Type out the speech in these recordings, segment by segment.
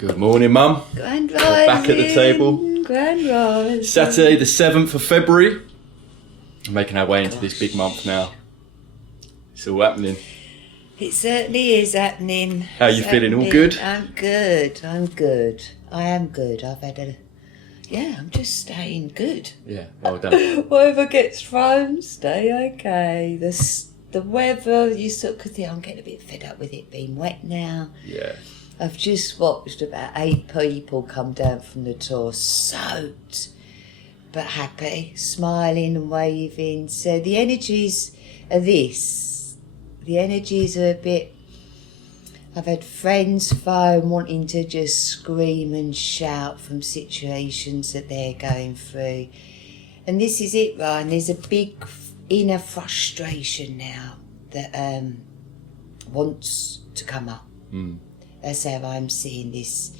Good morning, Mum. Grand rising. We're back at the table. Grand rising. Saturday the 7th of February. We're making our way into this big month now. It's all happening. It certainly is happening. How are you feeling? All good? I'm good. I am good. I'm just staying good. Yeah, well done. Whatever gets thrown, stay okay. The weather, you sort of could think, I'm getting a bit fed up with it being wet now. Yeah. I've just watched about 8 people come down from the tour, soaked, but happy, smiling and waving. So the energies are this. The energies are a bit... I've had friends phone wanting to just scream and shout from situations that they're going through. And this is it, Ryan. There's a big inner frustration now that wants to come up. That's how I'm seeing this.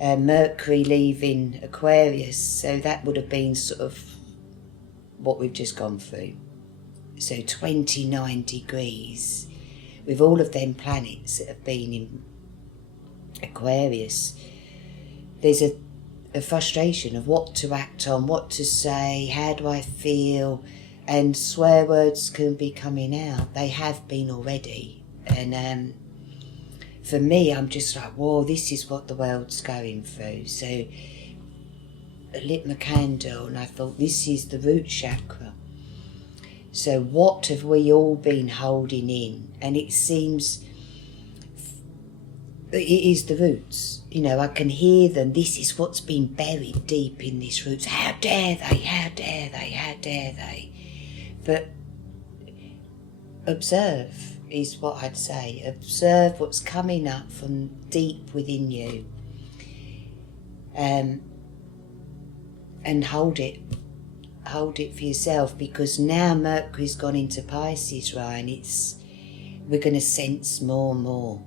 Mercury leaving Aquarius, so that would have been sort of what we've just gone through. So 29 degrees, with all of them planets that have been in Aquarius. There's a frustration of what to act on, what to say, how do I feel, and swear words can be coming out. They have been already, and for me, I'm just like, whoa, this is what the world's going through. So I lit my candle and I thought, this is the root chakra. So what have we all been holding in? And it seems it is the roots. You know, I can hear them. This is what's been buried deep in these roots. How dare they? How dare they? How dare they? But observe is what I'd say. Observe what's coming up from deep within you, and hold it for yourself, because now Mercury's gone into Pisces, Ryan. We're going to sense more and more,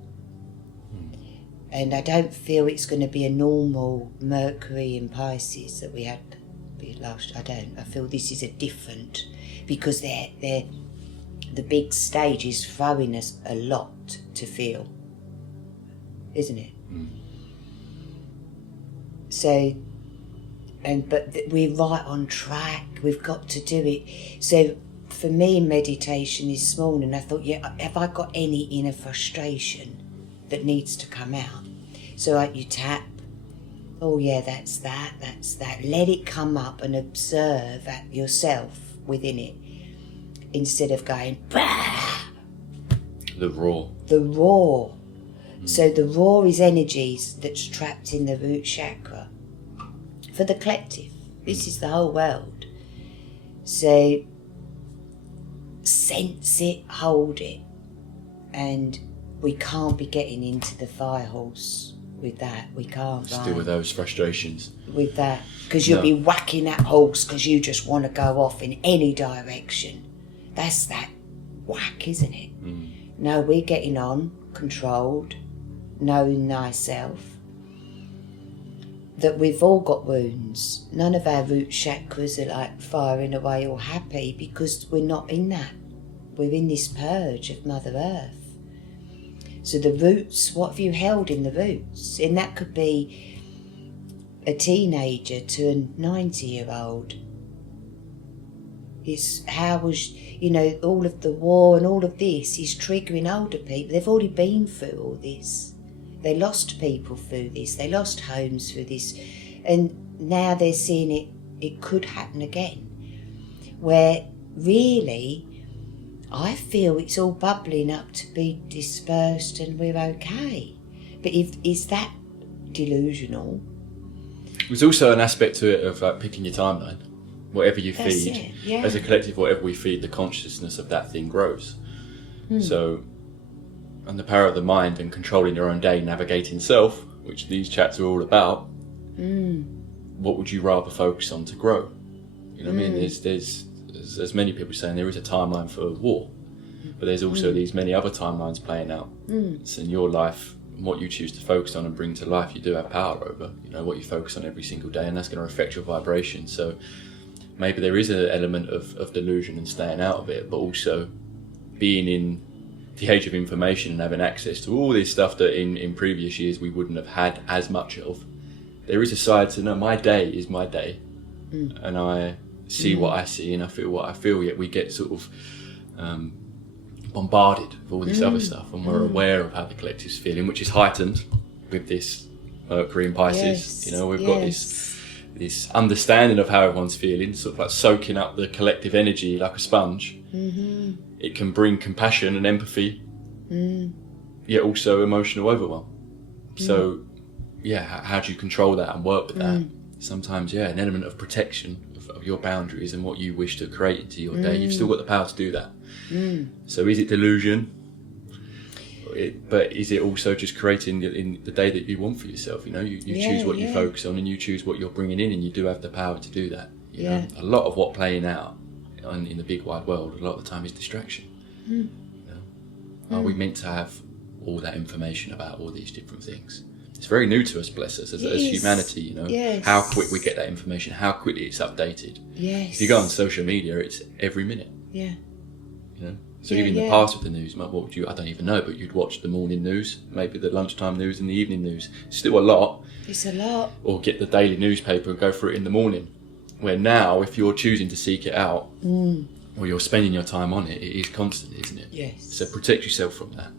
and I don't feel it's going to be a normal Mercury in Pisces that we had last. I feel this is a different, because they're the big stage is throwing us a lot to feel, isn't it? So, but we're right on track. We've got to do it. So for me, in meditation this morning, I thought, have I got any inner frustration that needs to come out? So like you tap, oh yeah, that's that. Let it come up and observe at yourself within it, instead of going, bah! The raw. So the raw is energies that's trapped in the root chakra. For the collective, this is the whole world. So sense it, hold it, and we can't be getting into the fire horse with that. We can't. Still with those frustrations. With that, because you'll be whacking that horse because you just want to go off in any direction. That's that whack, isn't it? No, we're getting on, controlled, knowing thyself. That we've all got wounds. None of our root chakras are like firing away or happy, because we're not in that. We're in this purge of Mother Earth. So the roots, what have you held in the roots? And that could be a teenager to a 90-year-old. It's how was, all of the war and all of this is triggering older people. They've already been through all this. They lost people through this. They lost homes through this. And now they're seeing it could happen again. Where really, I feel it's all bubbling up to be dispersed and we're okay. But is that delusional? There's also an aspect to it of like picking your timeline. Whatever you feed, as a collective, whatever we feed, the consciousness of that thing grows. So, and the power of the mind and controlling your own day, navigating self, which these chats are all about, what would you rather focus on to grow? You know what I mean? There's many people saying there is a timeline for war, but there's also these many other timelines playing out. It's in your life, and what you choose to focus on and bring to life, you do have power over, what you focus on every single day, and that's going to affect your vibration. So maybe there is an element of delusion and staying out of it, but also being in the age of information and having access to all this stuff that in previous years we wouldn't have had as much of, there is a side to, no, my day is my day, and I see what I see and I feel what I feel, yet we get sort of bombarded with all this other stuff, and we're aware of how the collective's feeling, which is heightened with this Mercury in Pisces. You know, we've got this understanding of how everyone's feeling, sort of like soaking up the collective energy like a sponge. It can bring compassion and empathy, yet also emotional overwhelm. So, yeah, how do you control that and work with that? Sometimes, yeah, an element of protection of your boundaries and what you wish to create into your day. You've still got the power to do that. So is it delusion? But is it also just creating in the day that you want for yourself? You know, you choose what you focus on, and you choose what you're bringing in, and you do have the power to do that. You know? A lot of what playing out in the big wide world, a lot of the time, is distraction. You know? Are we meant to have all that information about all these different things? It's very new to us, bless us, as humanity, you know, how quick we get that information, how quickly it's updated. If you go on social media, it's every minute. You know, so even in the past with the news, what would you, I don't even know, but you'd watch the morning news, maybe the lunchtime news and the evening news. Still a lot. It's a lot. Or get the daily newspaper and go through it in the morning. Where now, if you're choosing to seek it out, or you're spending your time on it, it is constant, isn't it? Yes. So protect yourself from that.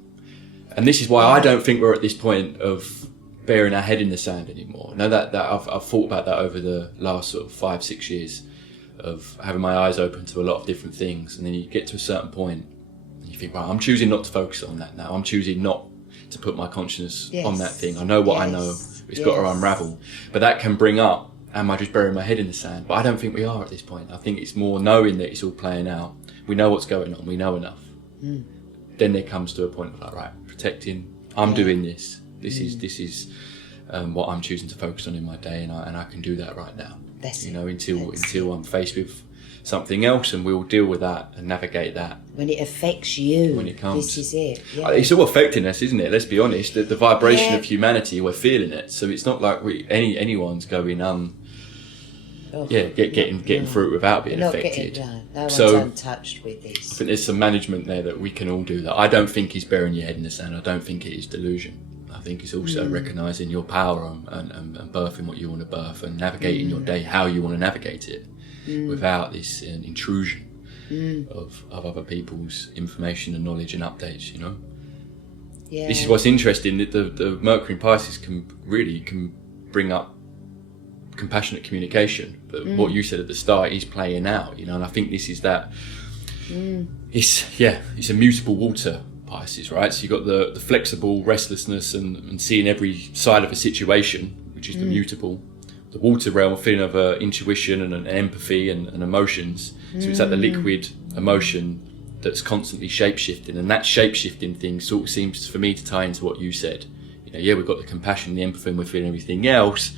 And this is why I don't think we're at this point of burying our head in the sand anymore. Now that I've thought about that over the last sort of 5-6 years of having my eyes open to a lot of different things, and then you get to a certain point and you think, right, I'm choosing not to focus on that now. I'm choosing not to put my consciousness on that thing. I know what I know. It's got to unravel. But that can bring up, am I just burying my head in the sand? But I don't think we are at this point. I think it's more knowing that it's all playing out. We know what's going on. We know enough. Then there comes to a point of like, right, protecting. I'm doing this. This is what I'm choosing to focus on in my day, and I can do that right now. Until I'm faced with something else, and we'll deal with that and navigate that. When it affects you, when it comes, this is it. It's all affecting us, isn't it? Let's be honest. The vibration of humanity, we're feeling it. So it's not like anyone's going getting through it without being affected. No one's untouched with this. I think there's some management there that we can all do that. I don't think it's burying your head in the sand. I don't think it is delusion. I think it's also recognising your power and birthing what you want to birth, and navigating your day how you want to navigate it without this intrusion of other people's information and knowledge and updates, you know. This is what's interesting, that the Mercury in Pisces can bring up compassionate communication, but what you said at the start is playing out, you know. And I think this is that it's a mutable water, Pisces, right? So you've got the flexible restlessness and seeing every side of a situation, which is the mutable. The water realm, a feeling of intuition and empathy and emotions. So it's like the liquid emotion that's constantly shape-shifting, and that shape-shifting thing sort of seems for me to tie into what you said. You know, we've got the compassion, the empathy, and we're feeling everything else,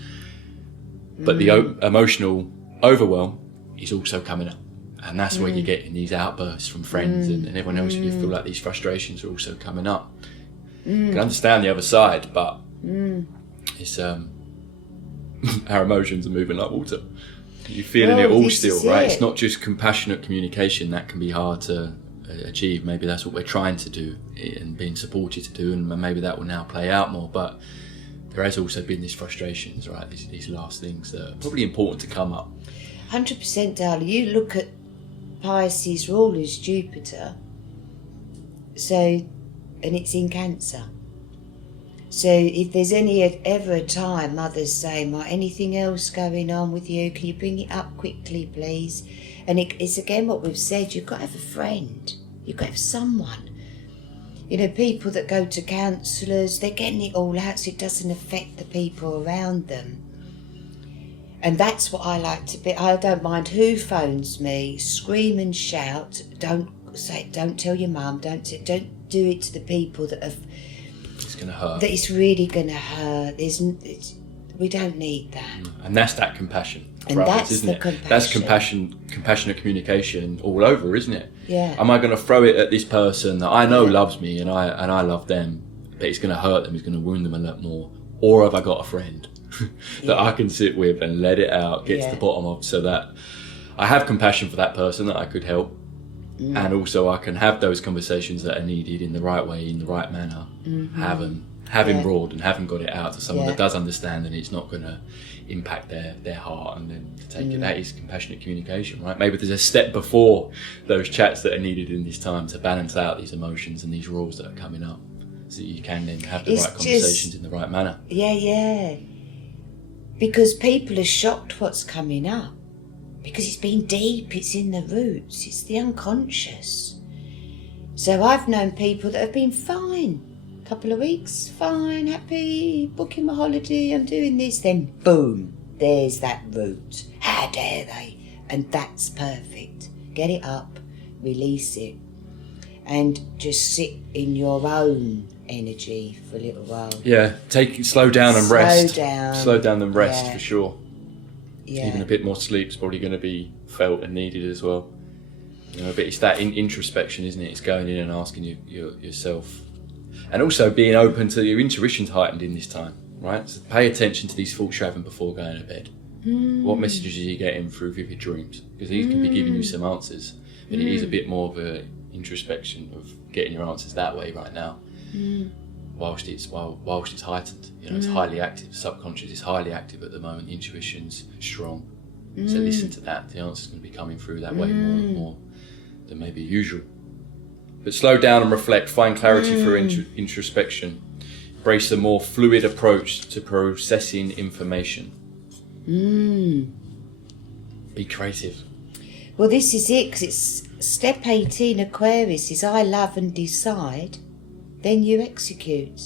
but the emotional overwhelm is also coming up. And that's where you're getting these outbursts from friends and everyone else, and you feel like these frustrations are also coming up. You can understand the other side, but it's our emotions are moving like water. You're feeling it all still, right? It's not just compassionate communication that can be hard to achieve. Maybe that's what we're trying to do and being supported to do, and maybe that will now play out more. But there has also been these frustrations, right? These last things that are probably important to come up. 100%, darling. You look at Pisces ruler is Jupiter, so, and it's in Cancer. So if there's ever a time Mother's saying, anything else going on with you, can you bring it up quickly, please? And it's again what we've said, you've got to have a friend, you've got to have someone. You know, people that go to counsellors, they're getting it all out so it doesn't affect the people around them. And that's what I like to be. I don't mind who phones me, scream and shout. Don't tell your mum. Don't do it to the people that have. It's going to hurt. That it's really going to hurt. We don't need that. And that's that compassion. And for that's others, isn't the it? compassion. That's compassionate communication all over, isn't it? Yeah. Am I going to throw it at this person that I know loves me and I love them, but it's going to hurt them, it's going to wound them a lot more? Or have I got a friend that I can sit with and let it out, get to the bottom of, so that I have compassion for that person that I could help, and also I can have those conversations that are needed in the right way, in the right manner. Having roared and haven't got it out to someone that does understand, and it's not going to impact their heart, and then to take it. That is compassionate communication, right? Maybe there's a step before those chats that are needed in this time to balance out these emotions and these roars that are coming up, so that you can then have the right conversations in the right manner. Yeah. Because people are shocked what's coming up. Because it's been deep, it's in the roots, it's the unconscious. So I've known people that have been fine. Couple of weeks, fine, happy, booking my holiday, I'm doing this. Then boom, there's that root. How dare they? And that's perfect. Get it up, release it, and just sit in your own energy for a little while. Yeah, slow down and rest. Slow down and rest, for sure. Yeah. Even a bit more sleep's probably going to be felt and needed as well. But it's that introspection, isn't it? It's going in and asking yourself, and also being open to your intuition's heightened in this time, right? So pay attention to these thoughts you're having before going to bed. What messages are you getting through vivid dreams? Because these can be giving you some answers, but it is a bit more of a introspection of getting your answers that way right now. Whilst it's heightened, it's highly active. Subconscious is highly active at the moment. Intuition's strong, so listen to that. The answer's going to be coming through that way more than maybe usual. But slow down and reflect. Find clarity through introspection. Embrace a more fluid approach to processing information. Be creative. Well, this is it, because it's step 18 Aquarius is I love and decide, then you execute.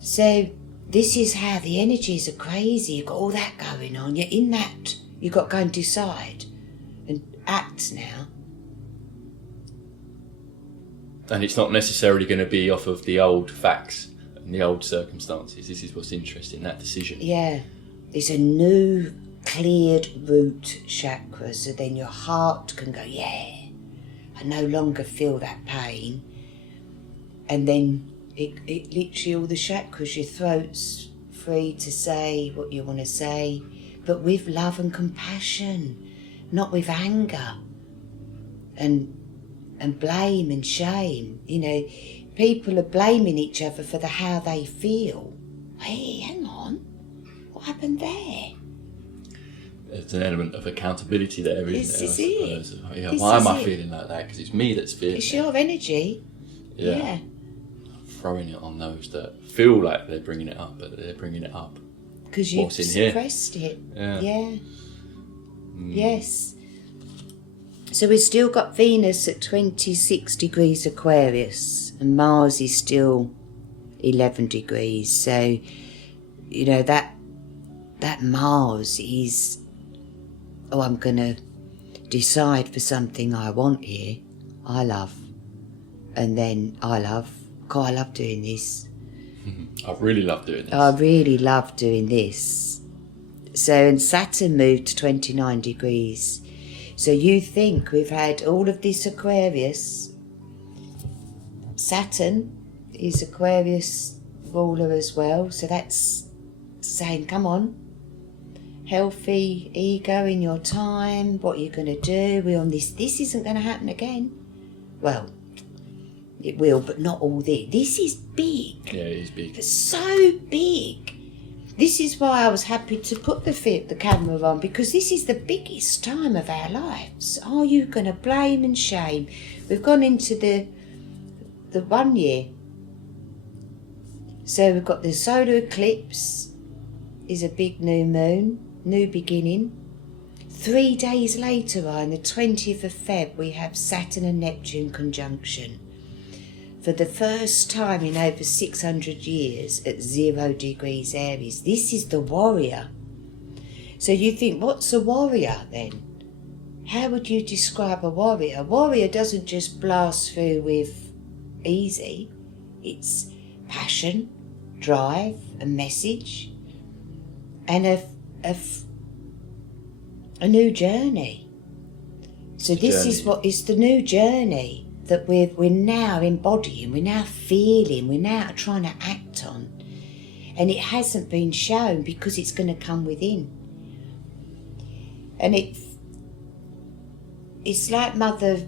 So this is how the energies are crazy. You've got all that going on. You're in that. You've got to go and decide and act now. And it's not necessarily going to be off of the old facts and the old circumstances. This is what's interesting, that decision. Yeah. It's a new cleared root chakra, so then your heart can go, yeah, I no longer feel that pain. And then it literally, all the chakras, your throat's free to say what you want to say, but with love and compassion, not with anger and blame and shame. People are blaming each other for how they feel. Hey, hang on, what happened there? There's an element of accountability there, isn't there? Why am I feeling like that? Because it's me that's feeling it. It's your energy. Yeah. Throwing it on those that feel like they're bringing it up, but they're bringing it up because you've suppressed it. Yeah. Yes. So we've still got Venus at 26 degrees Aquarius, and Mars is still 11 degrees. So, that Mars is, I'm going to decide for something I want here. I love. And then I love doing this. I really love doing this. I really love doing this. So, and Saturn moved to 29 degrees. So you think we've had all of this Aquarius. Saturn is Aquarius ruler as well. So that's saying, come on, healthy ego in your time. What are you going to do? We're on this. This isn't going to happen again. Well, it will, but not all this. This is big. Yeah, it is big. It's so big. This is why I was happy to put the camera on, because this is the biggest time of our lives. Are you going to blame and shame? We've gone into the 1 year. So we've got the solar eclipse is a big new moon, new beginning. 3 days later, on the 20th of Feb, we have Saturn and Neptune conjunction. For the first time in over 600 years at 0 degrees Aries. This is the warrior. So you think, what's a warrior then? How would you describe a warrior? A warrior doesn't just blast through with easy. It's passion, drive, a message, and a new journey. So this is what is the new journey that we're now embodying, we're now feeling, we're now trying to act on. And it hasn't been shown because it's going to come within. And it's like Mother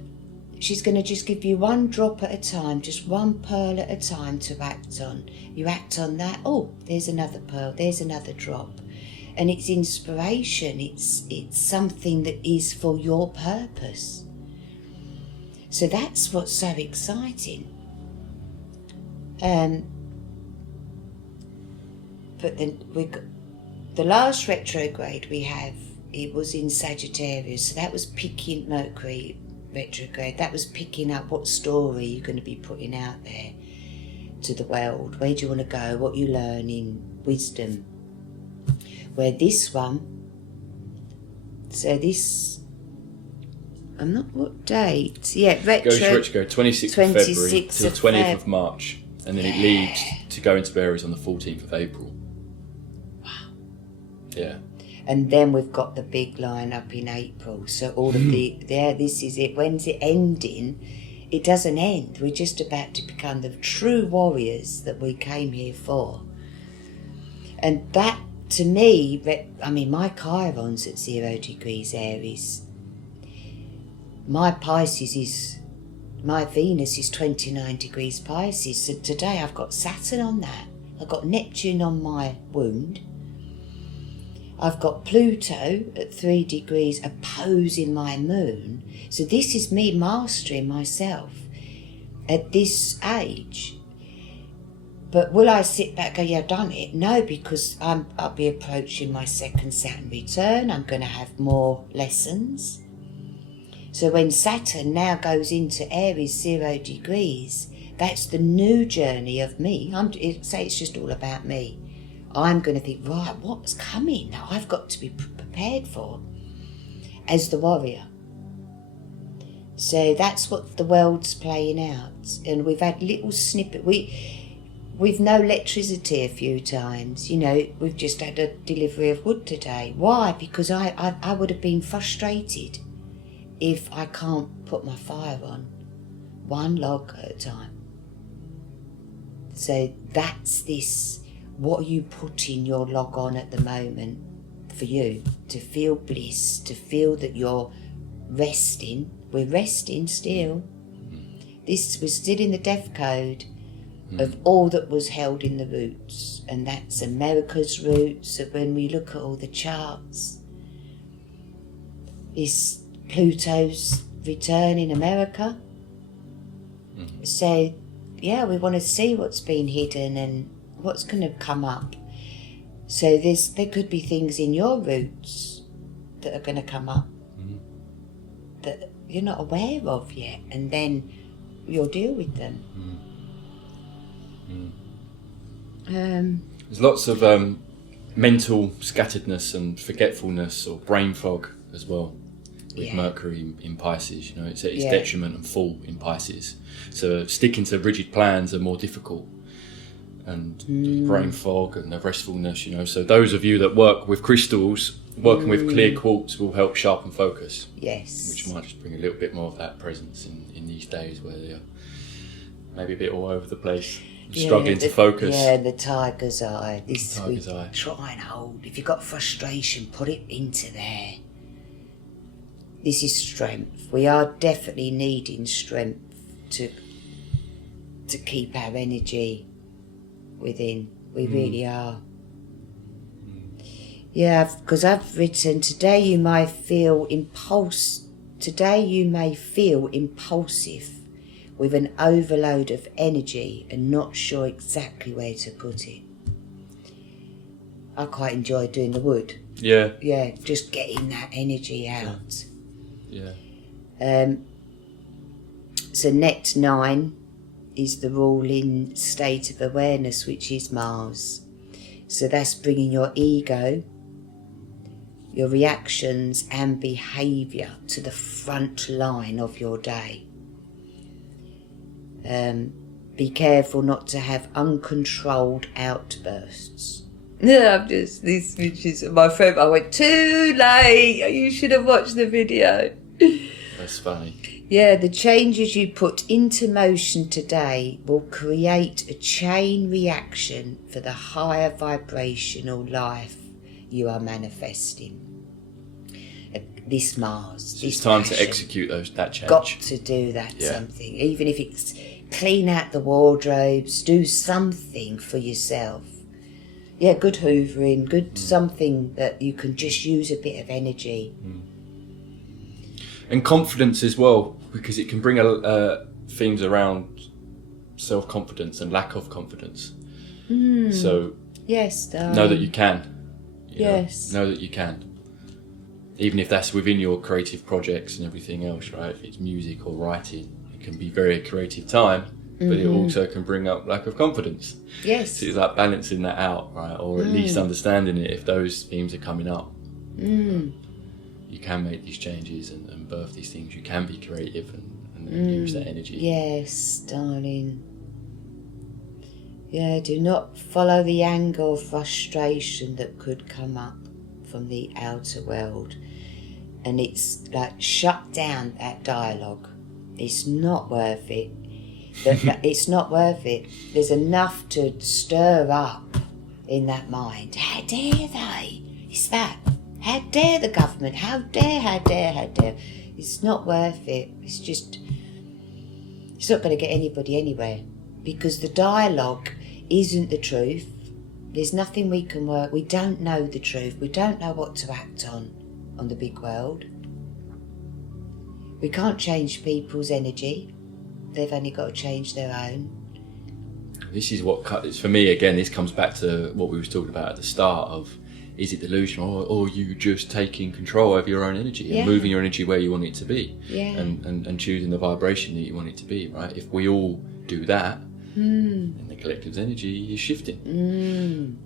she's going to just give you one drop at a time, just one pearl at a time to act on. You act on that, oh, there's another pearl, there's another drop. And it's inspiration, it's something that is for your purpose. So that's what's so exciting. But then the last retrograde we have, it was in Sagittarius, so that was picking Mercury retrograde. That was picking up what story you're going to be putting out there to the world. Where do you want to go? What you learn in wisdom. Where this one, so this, I'm not what date. Yeah, goes retrograde 26th of February to the 20th of March, and then it leaves to go into Aries on the 14th of April. Wow. Yeah. And then we've got the big line up in April. So all of this is it. When's it ending? It doesn't end. We're just about to become the true warriors that we came here for. And that, to me, I mean, my Chiron's at 0 degrees Aries. My Venus is 29 degrees Pisces. So today I've got Saturn on that. I've got Neptune on my wound. I've got Pluto at 3 degrees opposing my moon. So this is me mastering myself at this age. But will I sit back and go, yeah, I've done it? No, because I'll be approaching my second Saturn return. I'm going to have more lessons. So when Saturn now goes into Aries 0 degrees, that's the new journey of me. Say it's just all about me. I'm going to think, right, what's coming now? I've got to be prepared for as the warrior. So that's what the world's playing out. And we've had little snippet. We've no electricity a few times. You know, we've just had a delivery of wood today. Why? Because I would have been frustrated if I can't put my fire on one log at a time. So that's this. What are you putting your log on at the moment for you? To feel bliss, to feel that you're resting. We're resting still. We're still in the death code of all that was held in the roots. And that's America's roots. So when we look at all the charts, is Pluto's return in America. So, yeah, we want to see what's been hidden and what's going to come up. So there could be things in your roots that are going to come up that you're not aware of yet, and then you'll deal with them. There's lots of mental scatteredness and forgetfulness or brain fog as well with Mercury in Pisces. You know, it's detriment and fall in Pisces. So sticking to rigid plans are more difficult. And brain fog and the restfulness, you know. So those of you that work with crystals, working with clear quartz will help sharpen focus. Yes. Which might just bring a little bit more of that presence in these days where they're maybe a bit all over the place, struggling to focus. Yeah, the tiger's eye. Tiger's eye. Try and hold. If you've got frustration, put it into there. This is strength. We are definitely needing strength to keep our energy within. We really are. Yeah, because I've written, today you may feel impulsive with an overload of energy and not sure exactly where to put it. I quite enjoy doing the wood. Yeah. Yeah, just getting that energy out. Yeah. So net 9 is the ruling state of awareness, which is Mars. So that's bringing your ego, your reactions and behaviour to the front line of your day. Be careful not to have uncontrolled outbursts. This which is my friend. I went too late. You should have watched the video. That's funny. Yeah, the changes you put into motion today will create a chain reaction for the higher vibrational life you are manifesting. this Mars. So it's time to execute that change. Got to do that something, even if it's clean out the wardrobes, do something for yourself. Yeah, good hoovering, good something that you can just use a bit of energy. And confidence as well, because it can bring things around self-confidence and lack of confidence. So yes, darling. know that you can. Know that you can. Even if that's within your creative projects and everything else, right? If it's music or writing, it can be very creative time, but it also can bring up lack of confidence. Yes. So it's like balancing that out, right? Or at least understanding it if those themes are coming up. You can make these changes and birth these things. You can be creative and use that energy. Yes, darling. Yeah, do not follow the anger or frustration that could come up from the outer world. And it's like, shut down that dialogue. It's not worth it. It's not worth it. There's enough to stir up in that mind. How dare they? It's that. How dare the government? How dare. It's not worth it. It's not going to get anybody anywhere. Because the dialogue isn't the truth. There's nothing we can work. We don't know the truth. We don't know what to act on the big world. We can't change people's energy. They've only got to change their own. This is what, for me, again, this comes back to what we was talking about at the start of, is it delusional or you just taking control over your own energy and moving your energy where you want it to be and choosing the vibration that you want it to be, right? If we all do that, then the collective's energy is shifting.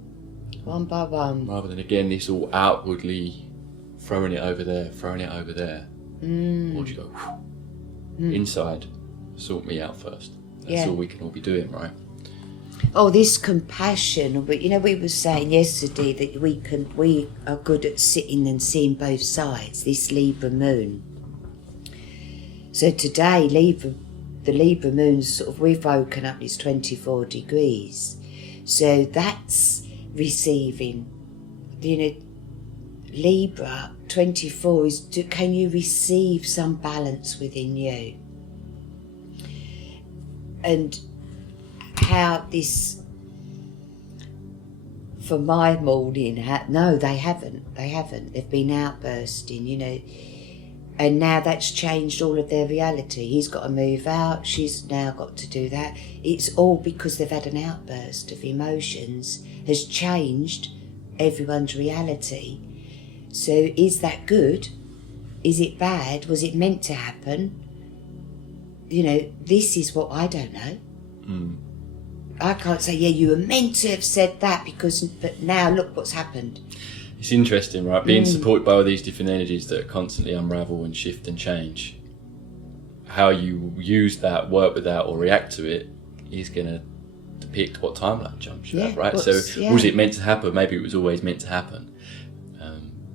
One by one. Rather than, again, this all outwardly throwing it over there. Or do you go inside, sort me out first. That's all we can all be doing, right? Oh, this compassion. But we were saying yesterday that we are good at sitting and seeing both sides. This Libra moon. So today, the Libra moon's sort of, we've woken up, it's 24 degrees. So that's receiving. Libra 24 is, can you receive some balance within you? And how this, for my morning, no, they haven't. They've been outbursting, and now that's changed all of their reality. He's got to move out, she's now got to do that. It's all because they've had an outburst of emotions, has changed everyone's reality. So is that good? Is it bad? Was it meant to happen? This is what I don't know. I can't say, you were meant to have said that but now look what's happened. It's interesting, right? Being supported by all these different energies that constantly unravel and shift and change. How you use that, work with that, or react to it is going to depict what timeline jump you have, right? Was it meant to happen? Maybe it was always meant to happen.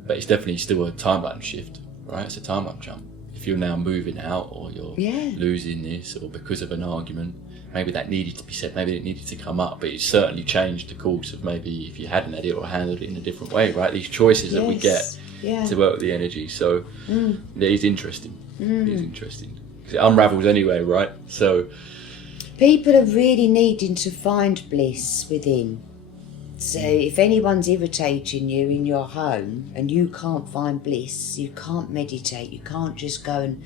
But it's definitely still a timeline shift, right? It's a timeline jump. If you're now moving out or you're losing this or because of an argument, maybe that needed to be said, maybe it needed to come up, but it certainly changed the course of maybe if you hadn't had it or handled it in a different way, right? These choices that we get to work with the energy. So it is interesting. It is interesting. Because it unravels anyway, right? So people are really needing to find bliss within. So if anyone's irritating you in your home and you can't find bliss, you can't meditate, you can't just go and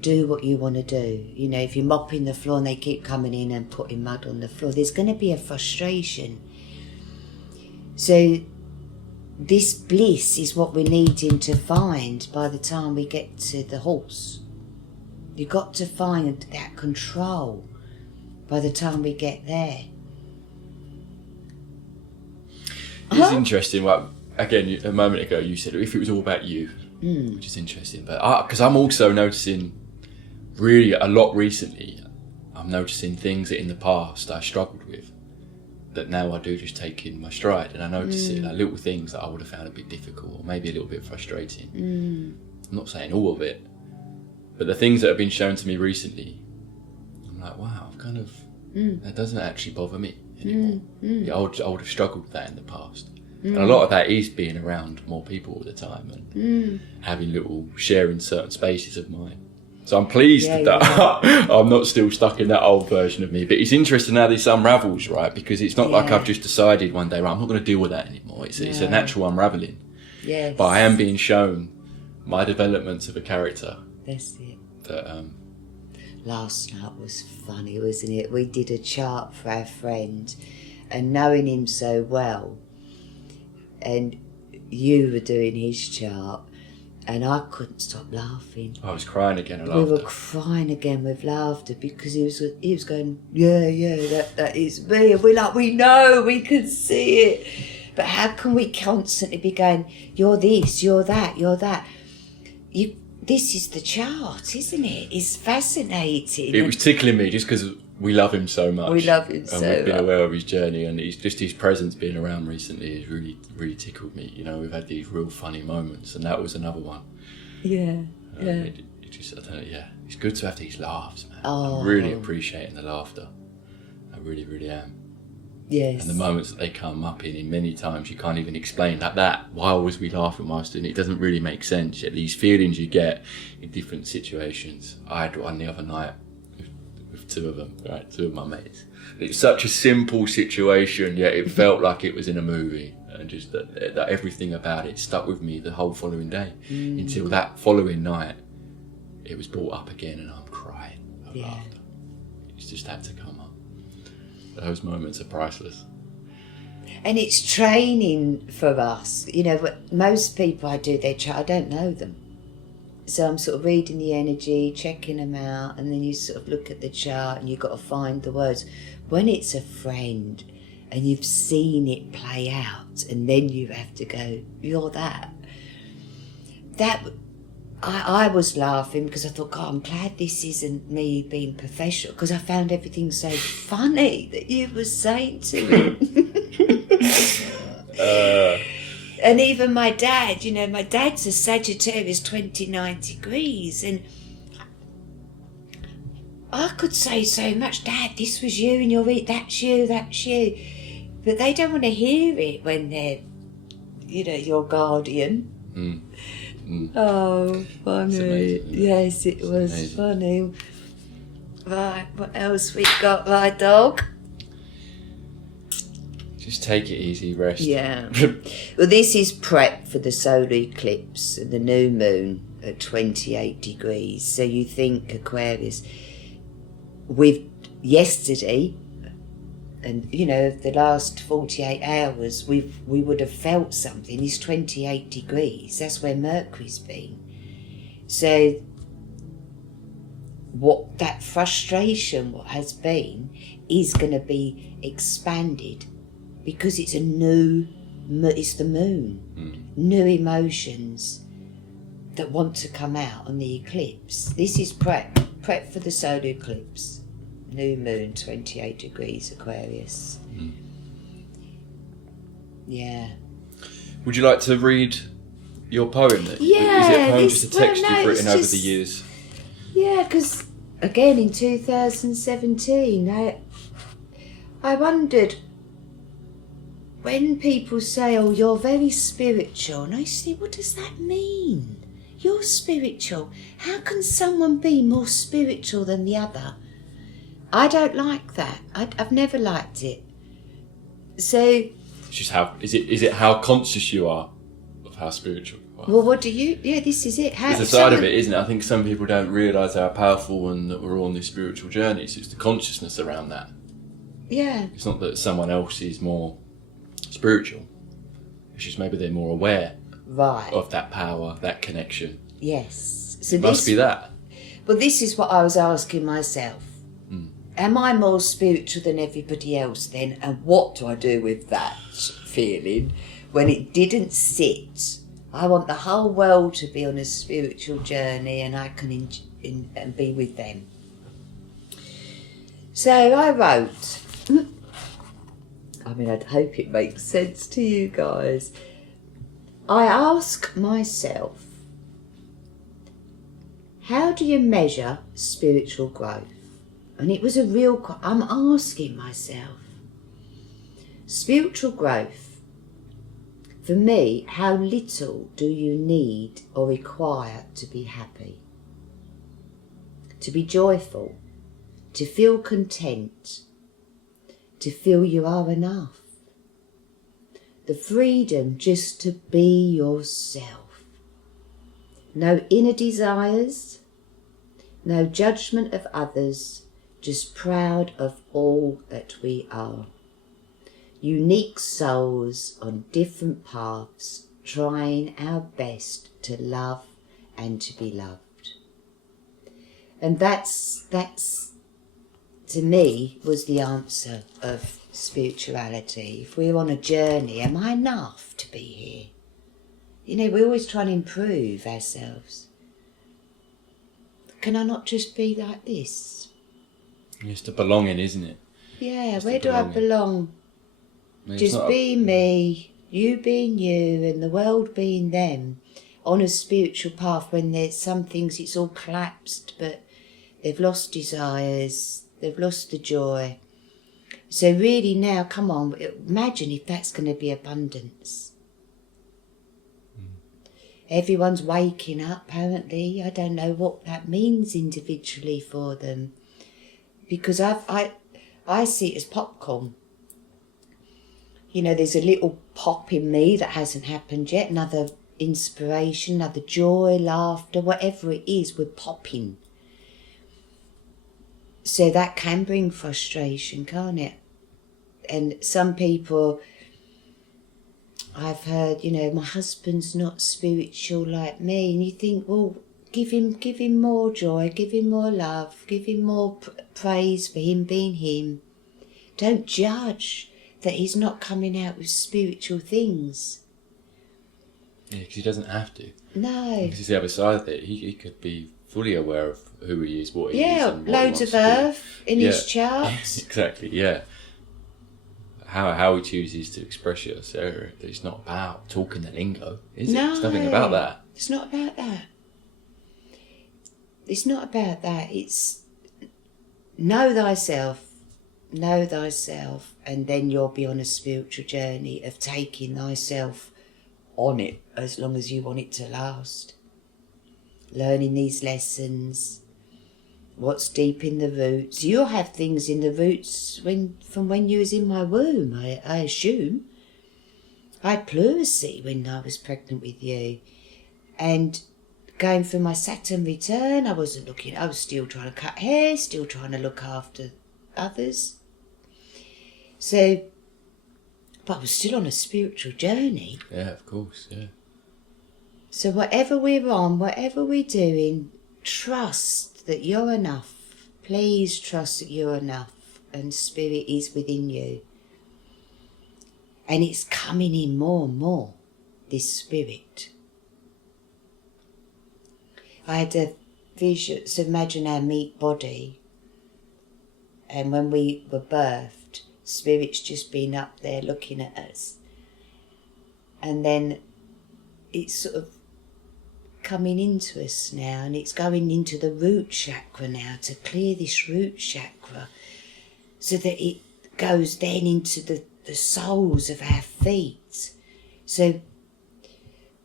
do what you want to do. If you're mopping the floor and they keep coming in and putting mud on the floor, there's going to be a frustration. So this bliss is what we're needing to find by the time we get to the horse. You've got to find that control by the time we get there. It's interesting. Well, again, a moment ago you said if it was all about you, which is interesting. But because I'm also noticing, really a lot recently, I'm noticing things that in the past I struggled with, that now I do just take in my stride, and I notice it, like little things that I would have found a bit difficult or maybe a little bit frustrating. I'm not saying all of it, but the things that have been shown to me recently, I'm like, wow, I've that doesn't actually bother me anymore. I would have struggled with that in the past. And a lot of that is being around more people all the time and having sharing certain spaces of mine. So I'm pleased that I'm not still stuck in that old version of me. But it's interesting how this unravels, right? Because it's not like I've just decided one day, right, I'm not going to deal with that anymore. It's a natural unraveling. Yes. But I am being shown my developments of a character. That's it. That, last night was funny, wasn't it? We did a chart for our friend, and knowing him so well, and you were doing his chart, and I couldn't stop laughing. I was crying again of We laughter. were crying again with laughter because he was going, that is me. And we're like, we know, we can see it. But how can we constantly be going, you're this, you're that, you're that? This is the chart, isn't it? It's fascinating. It was tickling me just because we love him so much. We love him so much. And we've been aware of his journey, and his presence being around recently has really, really tickled me. You know, we've had these real funny moments, and that was another one. Yeah, it's good to have these laughs, man. Oh. I'm really appreciating the laughter. I really, really am. Yes. And the moments that they come up in many times you can't even explain that. Why was we laughing whilst doing it? It doesn't really make sense. Yet these feelings you get in different situations. I had one the other night with two of them, right? Two of my mates. It's such a simple situation, yet it felt like it was in a movie. And just that everything about it stuck with me the whole following day. Until that following night, it was brought up again and I'm crying of laughter. It's just had to come up. Those moments are priceless. And it's training for us. You know, most people I do their chart, I don't know them. So I'm sort of reading the energy, checking them out, and then you sort of look at the chart and you've got to find the words. When it's a friend and you've seen it play out and then you have to go, you're that. I was laughing because I thought, God, I'm glad this isn't me being professional, because I found everything so funny that you were saying to him. And even my dad, you know, my dad's a Sagittarius 29 degrees, and I could say so much, Dad, this was you, and that's you. But they don't want to hear it when they're, you know, your guardian. Oh, funny. Amazing, yes, it was funny. Right, what else we got, my dog? Just take it easy, rest. Yeah. Well, this is prep for the solar eclipse and the new moon at 28 degrees. So you think, Aquarius, with yesterday, and you know, the last 48 hours, we would have felt something. It's 28 degrees. That's where Mercury's been. So what that frustration, what has been, is going to be expanded because it's it's the moon. New emotions that want to come out on the eclipse. This is prep for the solar eclipse. New moon, 28 degrees, Aquarius. Yeah. Would you like to read your poem then? Yeah. Is it a poem, just a text you've written over the years? Yeah, because again in 2017, I wondered, when people say, oh, you're very spiritual, and I say, what does that mean? You're spiritual. How can someone be more spiritual than the other? I don't like that. I've never liked it. So... It's just is it how conscious you are of how spiritual you are? Well, what do you... Yeah, this is it. There's a side of it, isn't it? I think some people don't realise how powerful and that we're on this spiritual journey. So it's the consciousness around that. Yeah. It's not that someone else is more spiritual. It's just maybe they're more aware of that power, that connection. Yes. So it must be that. Well, this is what I was asking myself. Am I more spiritual than everybody else then? And what do I do with that feeling when it didn't sit? I want the whole world to be on a spiritual journey and I can and be with them. So I wrote, I mean, I hope it makes sense to you guys. I ask myself, how do you measure spiritual growth? And it was I'm asking myself, spiritual growth For me, how little do you need or require to be happy? To be joyful, to feel content, to feel you are enough. The freedom just to be yourself. No inner desires, no judgment of others, just proud of all that we are. Unique souls on different paths, trying our best to love and to be loved. And that's to me was the answer of spirituality. If we're on a journey, am I enough to be here? You know, we're always trying to improve ourselves. Can I not just be like this? It's the belonging, isn't it? Yeah, It's where the do I belonging. belong? Just be me, you being you, and the world being them, on a spiritual path. When there's some things, it's all collapsed, but they've lost desires, they've lost the joy. So really now, come on, imagine if that's going to be abundance. Everyone's waking up, apparently. I don't know what that means individually for them, because I see it as popcorn. You know, there's a little pop in me that hasn't happened yet, another inspiration, another joy, laughter, whatever it is, we're popping. So that can bring frustration, can't it? And some people, I've heard, you know, my husband's not spiritual like me, and you think, well, give him more joy, give him more love, give him more praise for him being him. Don't judge that he's not coming out with spiritual things. Yeah, because he doesn't have to. No. Because he's the other side of it. He could be fully aware of who he is, what he is, Yeah, and what loads he of wants to do. earth in his charts. Exactly, yeah. How he chooses to express it, so it's not about talking the lingo, is it? It's nothing about that. It's not about that. It's not about that. It's know thyself, and then you'll be on a spiritual journey of taking thyself on it as long as you want it to last. Learning these lessons, what's deep in the roots. You'll have things in the roots from when you was in my womb, I assume. I had pleurisy when I was pregnant with you. And going through my Saturn return, I was still trying to cut hair, still trying to look after others. So, but I was still on a spiritual journey. Yeah, of course, yeah. So whatever we're on, whatever we're doing, trust that you're enough. Please trust that you're enough, and spirit is within you. And it's coming in more and more, this spirit. I had a vision, so imagine our meat body, and when we were birthed, spirit's just been up there looking at us. And then it's sort of coming into us now, and it's going into the root chakra now to clear this root chakra so that it goes then into the soles of our feet. So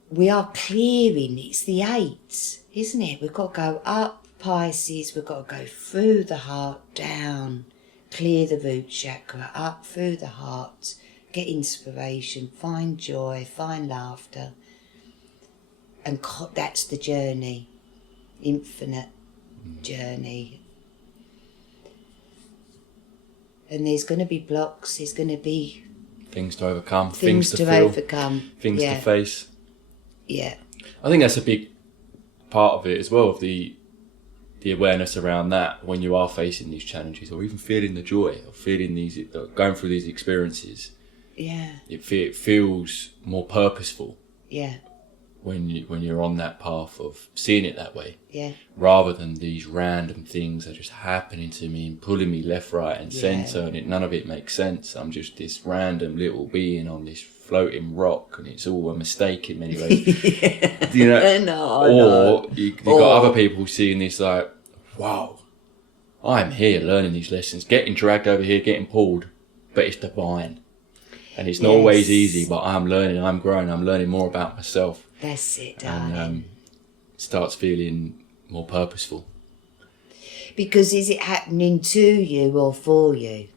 we are clearing, it's the 8, isn't it? We've got to go up Pisces, we've got to go through the heart, down, clear the root chakra, up through the heart, get inspiration, find joy, find laughter. And that's the journey, infinite journey. And there's going to be blocks, there's going to be things to overcome, things to feel, overcome, things to face. Yeah. I think that's a big part of it as well, of the awareness around that when you are facing these challenges, or even feeling the joy of feeling going through these experiences. Yeah. It feels more purposeful. Yeah. When you're on that path of seeing it that way, yeah, rather than these random things that are just happening to me and pulling me left, right, and centre, and none of it makes sense. I'm just this random little being on this floating rock, and it's all a mistake in many ways. You know, you got other people seeing this like, wow, I'm here learning these lessons, getting dragged over here, getting pulled, but it's divine. And it's not always easy, but I'm learning, I'm growing, I'm learning more about myself. That's it, darling. And starts feeling more purposeful. Because is it happening to you or for you?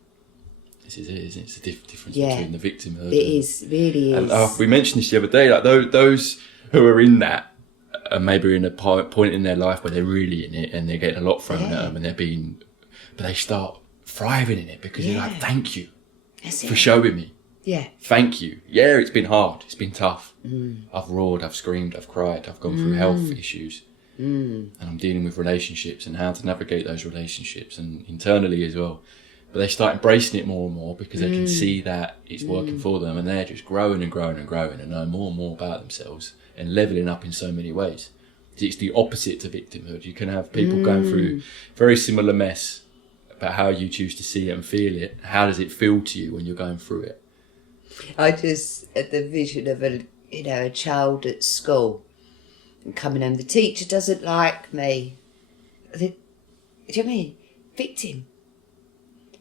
This is it, isn't it? It's the difference between the victimhood. It is, really is. And we mentioned this the other day, like those who are in that, and maybe in a point in their life where they're really in it and they're getting a lot thrown at them and but they start thriving in it because they're like, thank you for showing me. Yeah. Thank you. Yeah, it's been hard. It's been tough. I've roared, I've screamed, I've cried, I've gone through health issues. And I'm dealing with relationships and how to navigate those relationships and internally as well. But they start embracing it more and more because they can see that it's working for them, and they're just growing and growing and growing and knowing more and more about themselves and leveling up in so many ways. It's the opposite to victimhood. You can have people going through very similar mess, about how you choose to see it and feel it. How does it feel to you when you're going through it? I just had the vision of a child at school and coming home. The teacher doesn't like me. Do you know what I mean? Victim.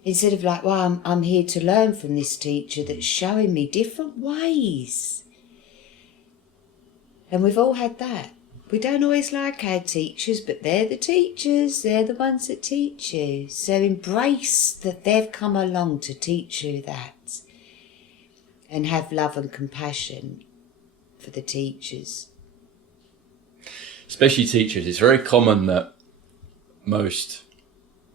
Instead of like, well, I'm here to learn from this teacher that's showing me different ways. And we've all had that. We don't always like our teachers, but they're the teachers. They're the ones that teach you. So embrace that they've come along to teach you that. And have love and compassion for the teachers. Especially teachers. It's very common that most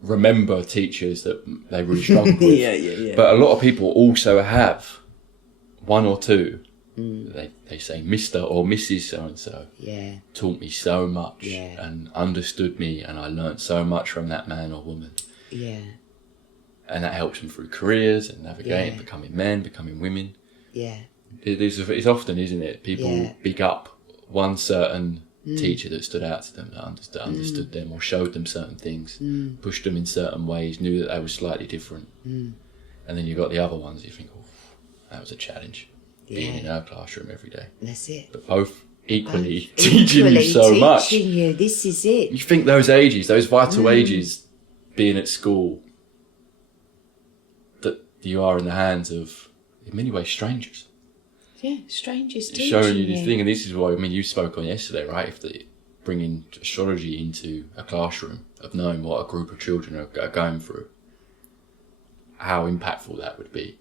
remember teachers that they really struggled with. Yeah. But a lot of people also have one or two. They say Mr. or Mrs. so-and-so taught me so much and understood me, and I learnt so much from that man or woman. Yeah. And that helps them through careers and navigating, becoming men, becoming women. Yeah. It's often, isn't it? People big up one certain teacher that stood out to them, that understood them or showed them certain things, pushed them in certain ways, knew that they were slightly different. And then you've got the other ones you think, oh, that was a challenge, being in our classroom every day. That's it. But both equally teaching you so much. Teaching you, this is it. You think those ages, those vital ages, being at school, that you are in the hands of, in many ways, strangers. Yeah, strangers teaching showing you this thing, and this is why, I mean, you spoke on yesterday, right? If bringing astrology into a classroom, of knowing what a group of children are going through, how impactful that would be,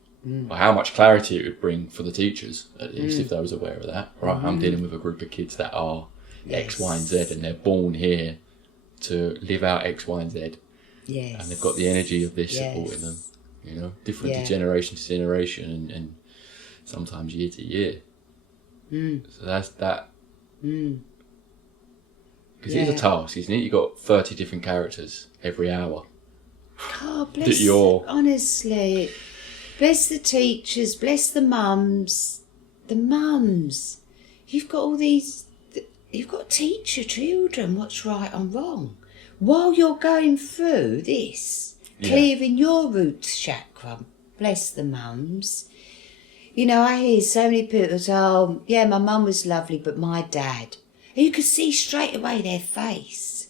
or how much clarity it would bring for the teachers, at least if they was aware of that. Right, I'm dealing with a group of kids that are X, Y, and Z, and they're born here to live out X, Y, and Z. Yes. And they've got the energy of this supporting them. You know, different to generation to generation, and sometimes year to year. So that's that. Because it is a task, isn't it? You've got 30 different characters every hour. Oh, bless, honestly. Bless the teachers, bless the mums. The mums. You've got all these, you've got to teach your children what's right and wrong. While you're going through this, clearing your root chakra, bless the mums. You know, I hear so many people say, oh, yeah, my mum was lovely, but my dad. And you could see straight away their face.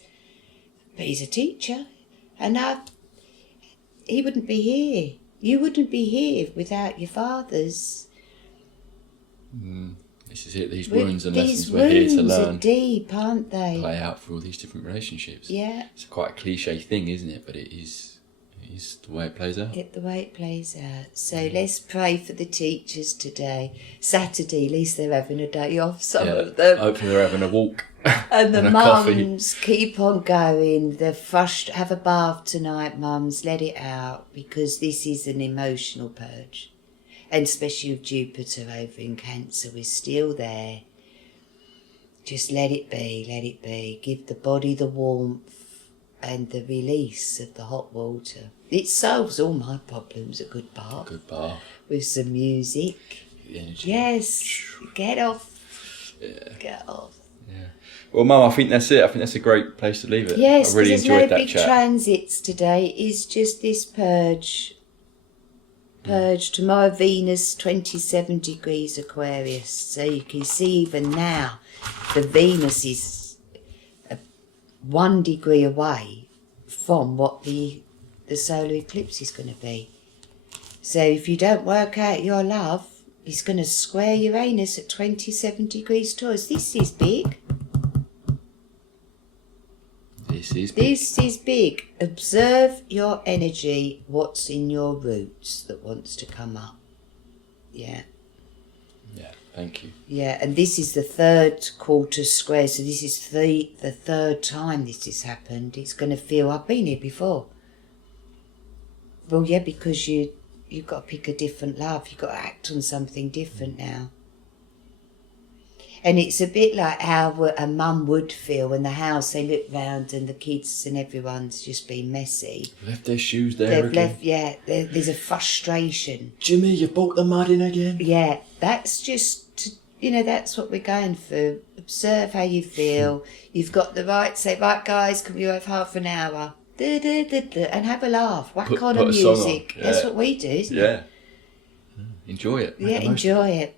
But he's a teacher. And he wouldn't be here. You wouldn't be here without your fathers. This is it. These wounds and lessons we're here to learn. These wounds are deep, aren't they? Play out for all these different relationships. Yeah. It's quite a cliche thing, isn't it? But it is the way it plays out. The way it plays out. So let's pray for the teachers today. Saturday, at least they're having a day off, some of them. Hopefully they're having a walk. And the mums keep on going. They're have a bath tonight, mums. Let it out, because this is an emotional purge. And especially with Jupiter over in Cancer, we're still there. Just let it be, let it be. Give the body the warmth and the release of the hot water. It solves all my problems, a good bath. Good bath. With some music. The energy. Yes. Get off. Yeah. Get off. Yeah. Well, Mum, I think that's it. I think that's a great place to leave it. Yes, I really enjoyed that chat. There's no big transits today. It's just this purge. Tomorrow, Venus, 27 degrees Aquarius. So you can see even now, the Venus is 1 degree away from what the solar eclipse is going to be. So if you don't work out your love, it's going to square Uranus at 27 degrees Taurus. This is big. This is big. This is big. Observe your energy, what's in your roots that wants to come up. Yeah. Yeah, thank you. Yeah, and this is the third quarter square, so this is the third time this has happened. It's going to feel, I've been here before. Well, yeah, because you've got to pick a different love. You've got to act on something different now. And it's a bit like how a mum would feel when the house, they look round and the kids and everyone's just been messy. Left their shoes there They've again. left, yeah, there's a frustration. Jimmy, you've brought the mud in again. Yeah, that's just, that's what we're going for. Observe how you feel. You've got the right to say, right guys, can we have half an hour? And have a laugh. Whack on a music. Yeah. That's what we do, isn't it? Yeah. Enjoy it. Yeah, enjoy it.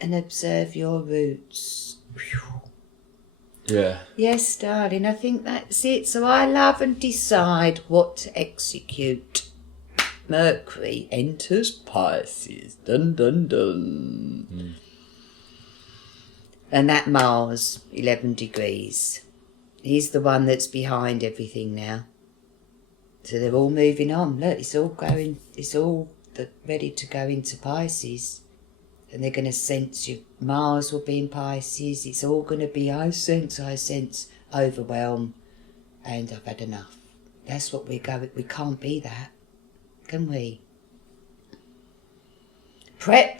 And observe your roots. Yeah. Yes, darling, I think that's it. So I love and decide what to execute. Mercury enters Pisces. Dun, dun, dun. And that Mars, 11 degrees. He's the one that's behind everything now. So they're all moving on. Look, it's all ready to go into Pisces. And they're going to sense Mars will be in Pisces. It's all going to be, I sense, overwhelm. And I've had enough. That's what we're going. We can't be that. Can we? Prep,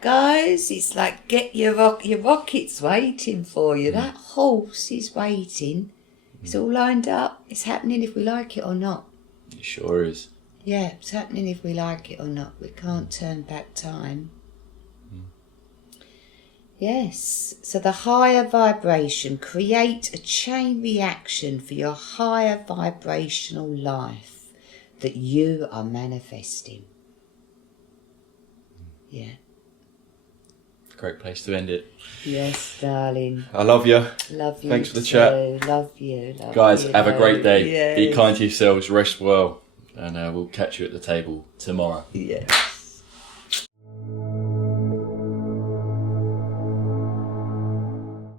guys. It's like get your rockets waiting for you. That horse is waiting. It's all lined up. It's happening if we like it or not. It sure is. Yeah, it's happening if we like it or not. We can't turn back time. Yes, so the higher vibration, create a chain reaction for your higher vibrational life that you are manifesting. Yeah. Great place to end it. Yes, darling. I love you. Love you. Thanks for the too. chat. Love you. Guys, have a great day. Yes. Be kind to yourselves, rest well, and we'll catch you at the table tomorrow. Yes.